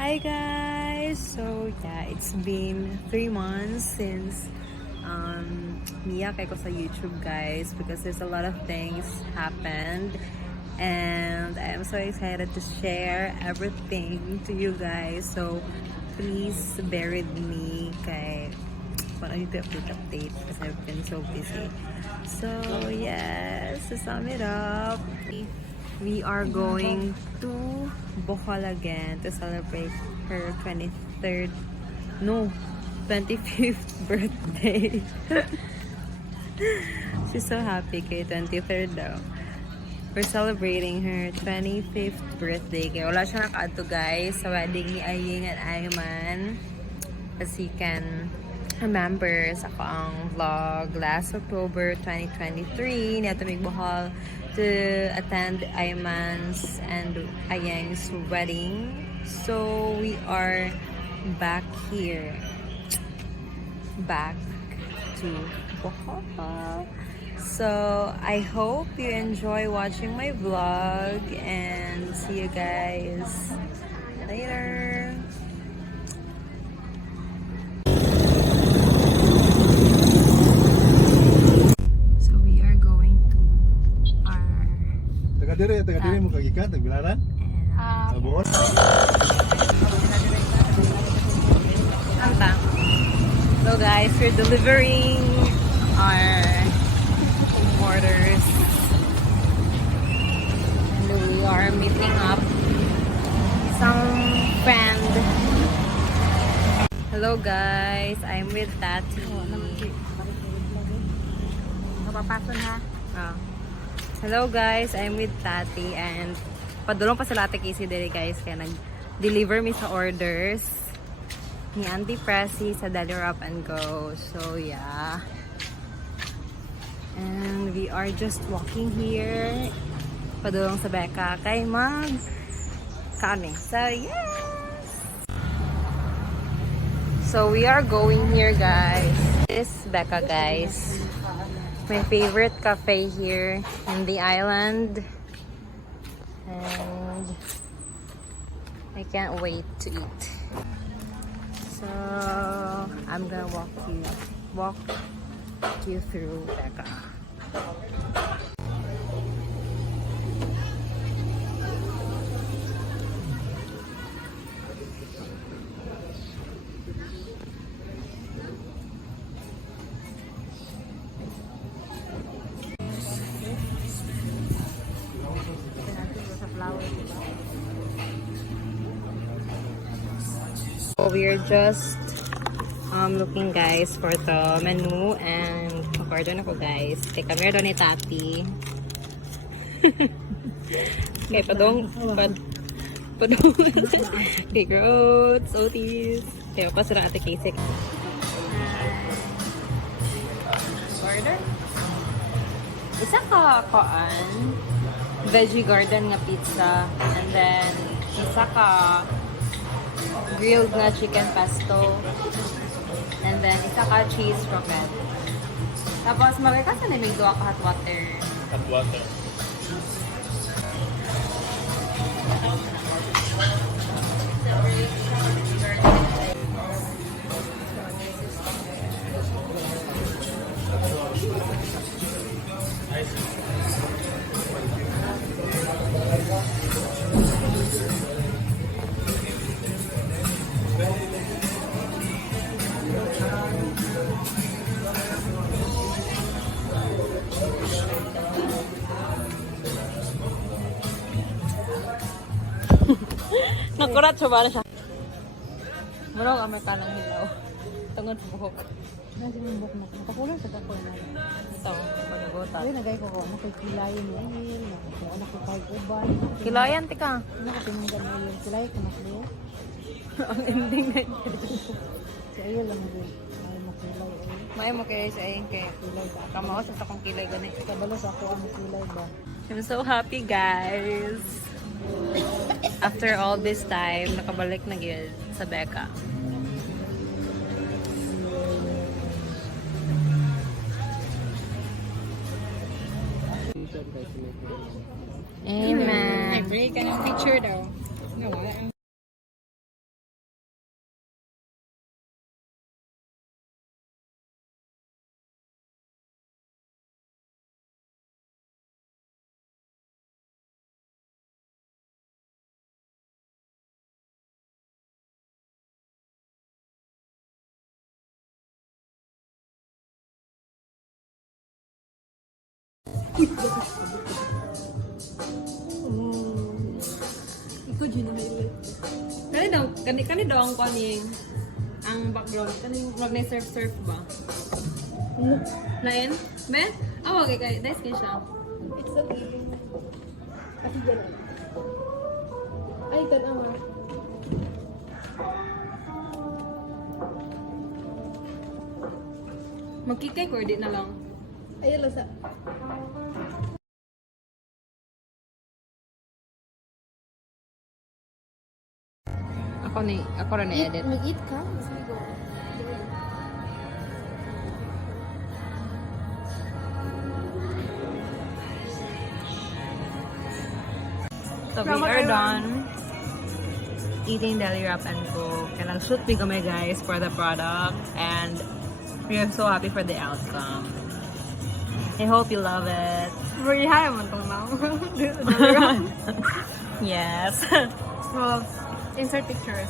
Hi guys! So yeah, it's been 3 months since niyak ako sa YouTube guys because there's a lot of things happened and I'm so excited to share everything to you guys. So please bear with me kay paano yung update because I've been so busy. So yes, to sum it up, we are going to Bohol again to celebrate her 25th birthday. She's so happy kay 23rd daw. We're celebrating her 25th birthday. Kaya wala siya nakaadto guys sa wedding ni Aying at Ayman. As you can remember sa ako ang vlog last October 2023 niya tumig Bohol to attend Ayman's and Ayang's wedding. So we are back here. Back to Bohol. So I hope you enjoy watching my vlog and see you guys later. So we are going to our Taga dire mo kagikan tagbilaran. Buot. So guys, we're delivering our orders and we are meeting up some friend. Hello guys, I'm with Tati. Kapapason ha. Hello guys, I'm with Tati and padulong pa sila Ate Casey diri guys kaya nag-deliver me sa orders ni Auntie Pressy sa Deli Wrap and Go. So yeah. And we are just walking here. Padulong sa Becca kay mag kami. So yes! So we are going here guys. This is Becca guys. My favorite cafe here in the island. And I can't wait to eat. So I'm gonna walk you through Becca. So we're just looking guys for the menu and mag-order na ko guys. Kay camera doon ni Tati. Kay padong kay Groats, Otis. Kaya pa sila Ate Casey. Order? Isa ka koan veggie garden nga pizza and then isa ka grilled na chicken pesto and then isa ka cheese croquette. Tapos magkaka sa namig duwa ka hot water. Hot water. Nakurat ba na siya? Murang Amerikanang hilaw. Tungod sa buhok. Nasi mo buk mo. Kapulan sa kako na. Ito, pag-ugutan. Ay nagay ko ko nakikilayan ni Emil, nakikay uban. Kilayan, tika. Nakatinunggan mo yung kilay ka masliyo. Ang ending na Si Ayel lang din. Ay makilay ay. may mo kaya sa ayun kay Kilay ba? kamaos sa akong kilay ganit. Kabalo sa ako ang kilay ba? I'm so happy guys. After all this time, nakabalik na gyud sa Becca. Amen. Nag-break ka ng picture daw. Nawala ang Ikaw, Junimili. Kani daw ang kaning ang background kani mag na surf ba? Lain? Me? Okay kay nice kay siya. It's okay. Kasi gano'n. Ay, tanawa. Magkikay ko di na lang. Ayun lang sa... Ako na edit. Mag-eat ka? So we are done eating deli wrap and coke. And I'll shoot me kami guys for the product and we are so happy for the outcome. I hope you love it. Very high naman itong now. Yes. So, insert pictures.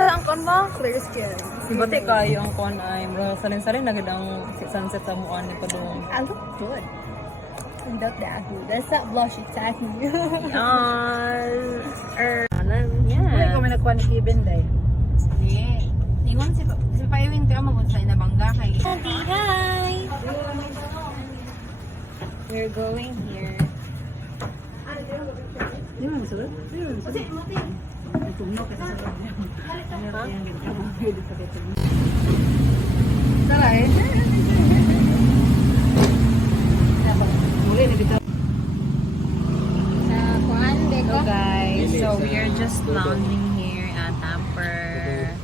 Ang kon ba? Clear skin. Ibate kayo ang kon ay bro. Salin-salin na ang sunset sa muan ni Padung. I look good. Without the acne. That's not blush, it's acne. Yeah. Kung may nakuha ni Kevin day. Yeah. Ingon si Paiwing tayo magunsa na bangga kay. Hi. We're going here. Di mo masulot? Di mo masulot? Itugno ka sa Tara eh. So guys, so we are just lounging here at Tamper.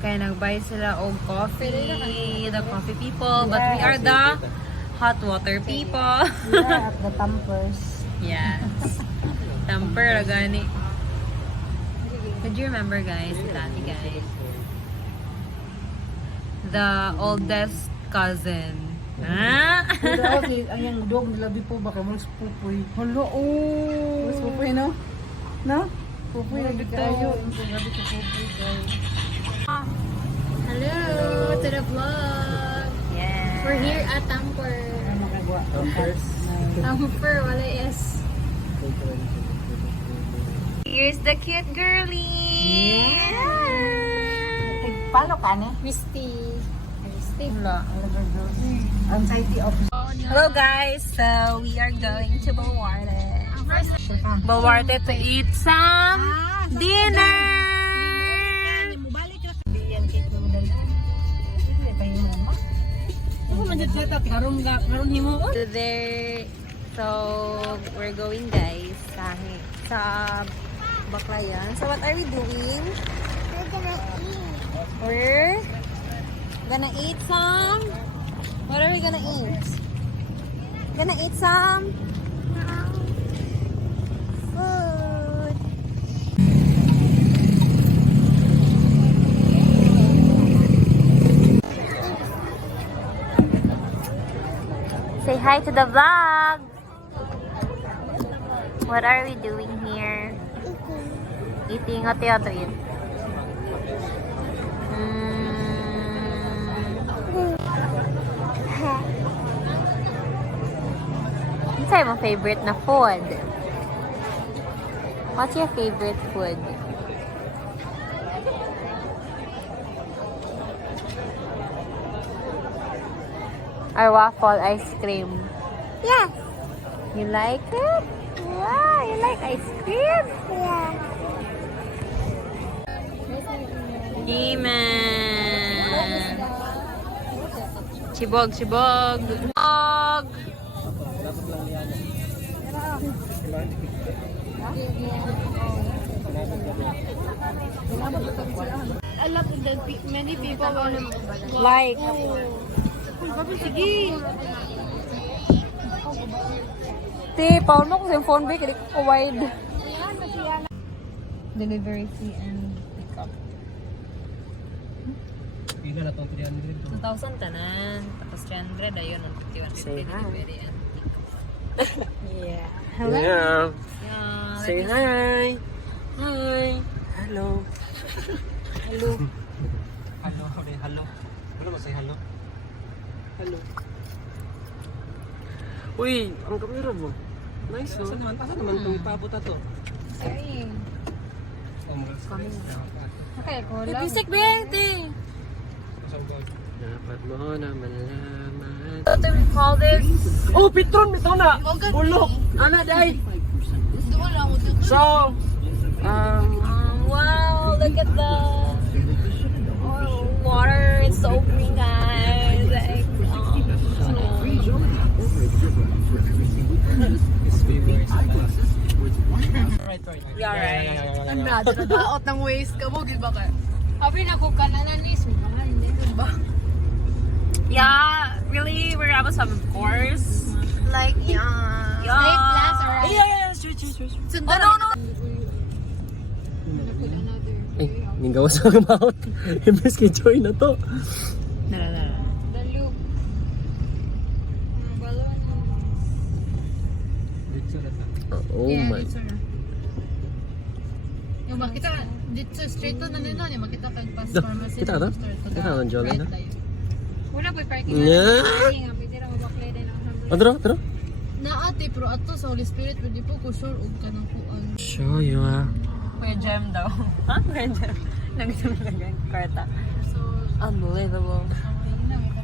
Kaya nag-buy sila og coffee, the coffee people, but we are the hot water people. Yeah, at the Pampers. Yes. Tamper, gani. Did you remember guys, dati guys? The oldest cousin. Ha? Ang yung dog nila bipo baka mo pupoy. Hala, oh! Mas pupoy, no? No? Pupoy na dito. Yung gabi ko pupoy, guys. Hello to the vlog. Yes. We're here at Tamper. Ano makagawa? Tamper, wala yes. Here's the cute girlie. Paano ka na? Misty. Misty. Anxiety of... Hello guys, so we are going to Baluarte. Baluarte to eat some dinner. There, so we're going guys sa Baklayan. So what are we doing? We're gonna eat some. What are we gonna eat? Gonna eat some food. Say hi to the vlog. What are we doing here? Eating. What do you want to eat? What's your favorite na food? What's your favorite food? Or waffle ice cream? Yes. You like it? Wow, you like ice cream? Yeah. Amen. Chibog, chibog. Chibog. I love that many people want to Like. sige. Ti, paul mo kung yung phone ba, kaya ko wide. Delivery fee and pickup. Pila na itong 300. 2,000 tanan. Tapos 300, ayun, ang 51 delivery and pickup. Yeah. Hello. Yeah. Say hi. Hi. Hello. Hello. Hello. Hello. Hello mo say hello. Hello. Uy, ang kamera mo. Nice, no? Saan naman itong ipabot na to? Same. Okay, cool. Bisik bete. Dapat mo na malaman. What do we call this? Oh, Pitron! Bitaw na! Bulok! Ana, day! So, Wow, look at the water. It's so green, guys. Like, yeah, right. Ang nadaot ng waist ka mo, di ba ka? Sabi na ko kananan is mahal din ba? Yeah, really, we're about to have a course. Like, yeah. Snake class or Yeah, sure. Sundan no. ay, ninggawa sa kamahot. Imbes kay Joy na to. No. the loop. Balon. Oh my. Yung makita dito straight to na nino ni makita kang pass Da, pharmacy. kita to? Kita ang Jola na? Wala po parking Yeah. na. Pwede ra mabaklay din ang Tara. na ate pero ato sa Holy Spirit pwede po ko sure og kanang kuan. Show you Kuya Jem daw. Ha? Kuya Jem. Nagdum na gang karta. So Unbelievable. okay na mo ka.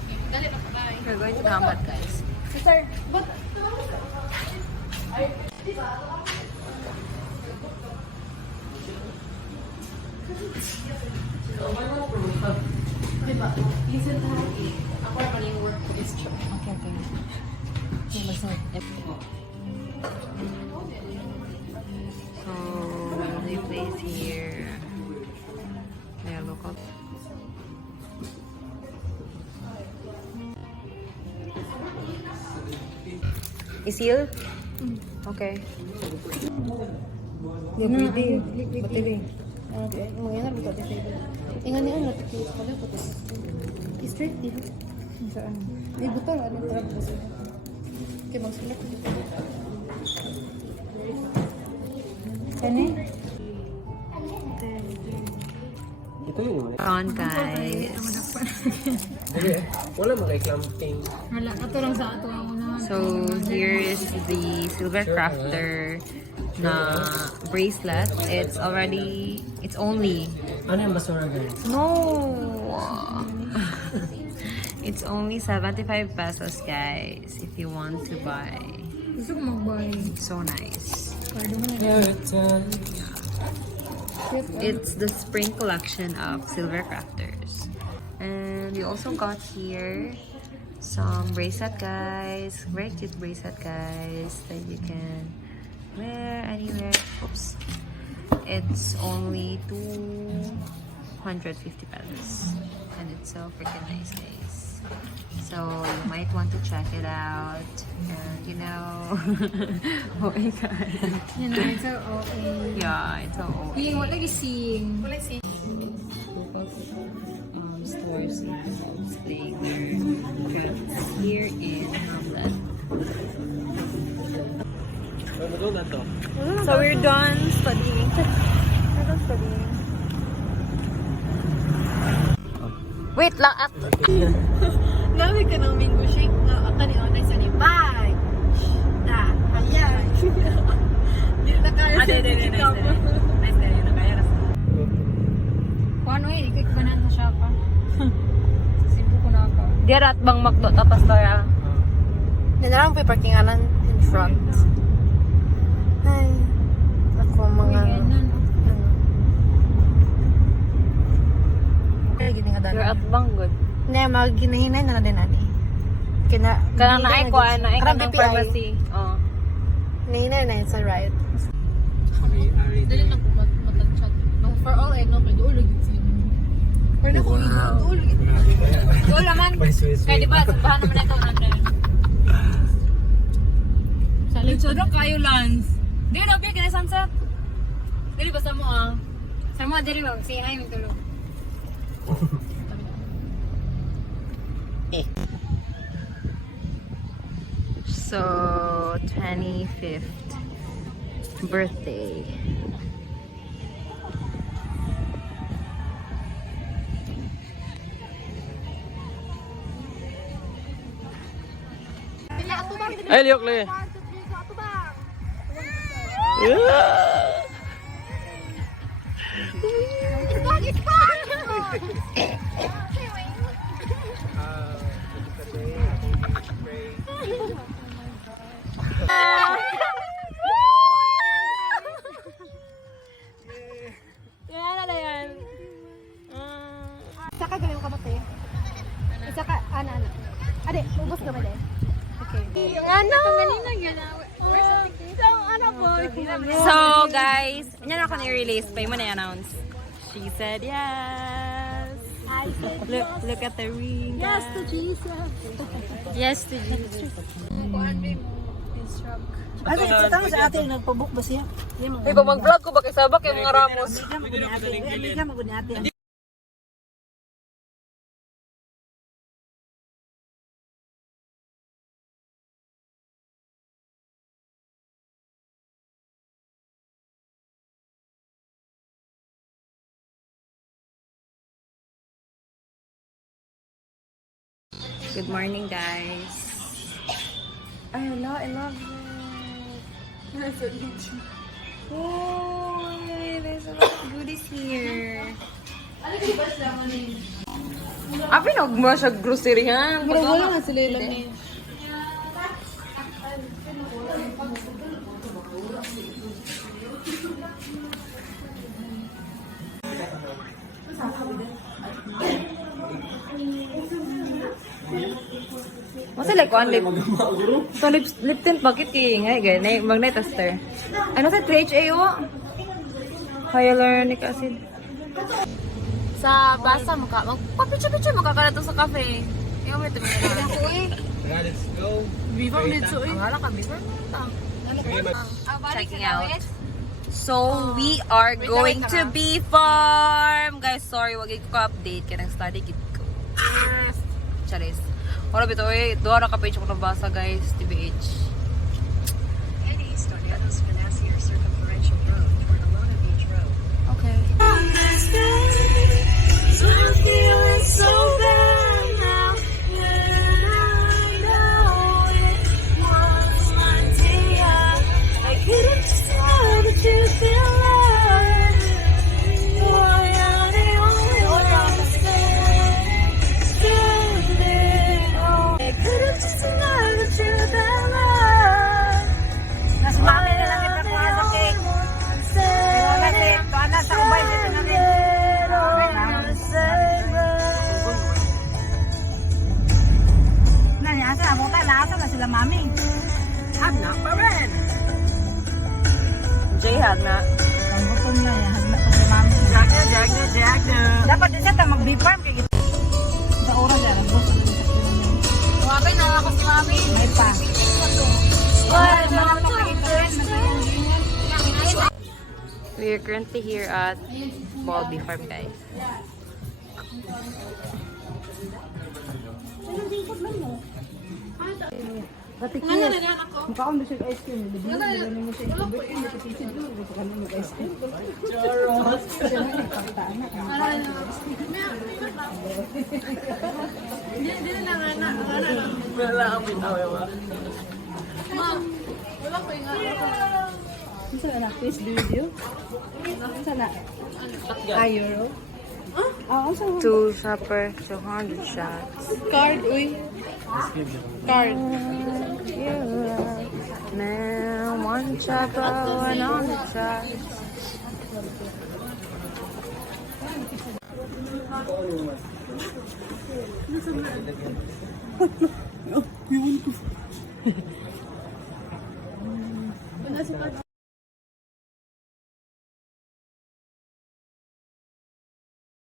Okay, dali pa bye. We're going to Hamad, guys. Sir, but So, they place here. They are local. Isil? Okay. okay, mangyayari mo to sa ingan ni ano tikis pala ko to. Straight di. Saan? Di buto ano para ko sa. Kaya magsulat ko dito. Kani? Ito yun. On, guys. Wala mga clamping. Wala ato lang sa ato ang una. So, here is the Silver Crafter na bracelet. It's only Ano yung basura guys? No! It's only 75 pesos, guys, if you want to buy. Gusto ko mag-buy. So nice. Card mo na. It's the spring collection of Silver Crafters. And we also got here some bracelet, guys. Very cute bracelet, guys, that you can wear anywhere. Oops. It's only 250 pesos. And it's so freaking nice, guys. So you might want to check it out. And you know, oh my god. Yan na, so okay. Yeah, it's so old. Yung wala gising. Stores displaying their crafts here in Hamlet. Ano na to? So we're done studying. We're done studying. Wait lang at Dami ka ng mango shake na akani online sa ni. Bye! Na, ayan. Di na kaya sa chichikaw mo. Nice na yun. Kaya Kung ano yun, ikot ba na siya pa? Sibo ko na ako. Dirat bang makdo tapos Dora. Nilarang pa yung parkingalan in front. Ay, ako mga... Kaya gini nga You're dala. at Banggod. Hindi, maginahinay na din ani. Kina... Kanang naay ko ano ay kanang PPI. pharmacy. Oh. Nahinay na yun sa right. Dali na ko matanchat. No, for all I know, pwede ulo gitsin. Pero na kung ulo. Go naman. Kaya di ba sabahan naman ito under. Sa Lechon kayo Lance. Di na okay kaya sunset. Dili basta mo ah. Sa mga diri mo, say hi mo tulog. So 25th birthday. Ay, liok le. Isa ka gawin ka ba tayo? Isa ka, ano. Ade, ubos ka ba din? Okay. Yung ano? So guys, yan ako ni-release pa. Yung na-announce. She said yes. Look at the ring. Yes to Jesus. Yes to Jesus. Ano, ito tama sa ate, nagpabook ba siya? Hey, pag mag-vlog ko, bakit sabak yung mga ramos? Hindi ka maguni ate. Good morning, guys. Ay, I love it. Oh, there's a lot of goodies here. Pinog mo siya groceryhan. Wala nga sila ilang ni. Masa like one lip. So lip tint bakit kay ngay gani magnet tester. Ano sa PHA o? Hyaluronic acid. Sa basa magpapicture makakarato sa cafe. Yung may tumingin na ako eh. Let's go. Before dito eh. Wala ka before ta. Checking out. So we are going to be farm. Guys, sorry wag ko update kanang study kit ko. Charis. Wala bito eh, doon na ka-page ko nabasa guys, TBH. Okay. Nasa mami na lang kita kuha sa cake. Ito na si, ito na sa ubay dito na rin. Nani, asa mo tayo, asa na sila mami. Hagna pa rin. J-Hag na. Ang butong na yan, hagna pa si mami. Jagna. Dapat din siya ta mag-be-farm kay ito. Sa oras yan, ang gusto. Wabe na ako si Mami. May pa. We are currently here at Balby Farm, guys. Batikis. Mukhaon ba siya ice cream? Bigyan mo siya tubig. Hindi ko tisid doon. Gusto ka naman ice cream. Choros. Siya na nagpakitaan na. Wala ang bitaw ba? Ano sa na? Face video? Ano sa na? Euro? Ah, ano sa 2 shopper, 200 shots. Card, uy. Card. Now, 1 shopper, 100 shots. Wala si Card.